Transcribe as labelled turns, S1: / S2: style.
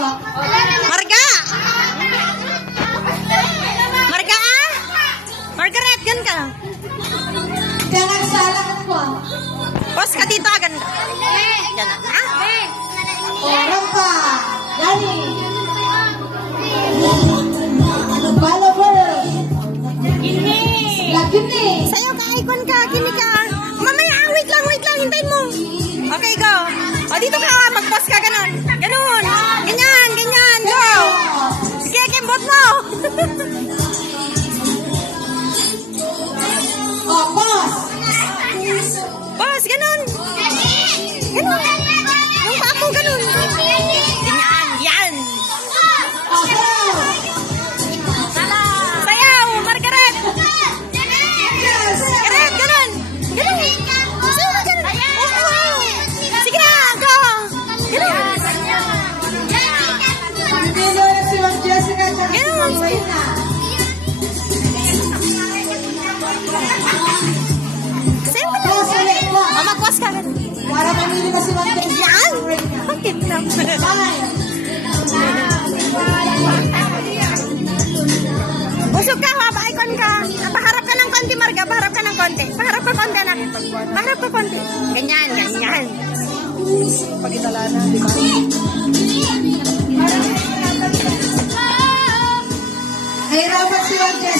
S1: Marga! Marga ah! Margaret, gan ka.
S2: Kaya nagsalang ko.
S1: Boss ka dito, ah, ganda. Ganun, ah?
S2: Orang pa. Dali. Follower. Lagi ni.
S1: Sa'yo ka, icon ka, kini ka. Mamaya, ah, wait lang, wait lang, hintayin mo. Okay, go. O, dito ka, Sa'yo ka
S2: lang.
S1: O, ka.
S2: Para mamili na si Mami.
S1: Yan! Bakit naman? Busog ka, habaikon ka. Paharap ka ng konti, Marga. Paharap ka ng konti. Paharap ka konti, anak. Paharap ka konti. Ganyan, ganyan.
S2: Pagitala na, di ba? Hirapan si Marga.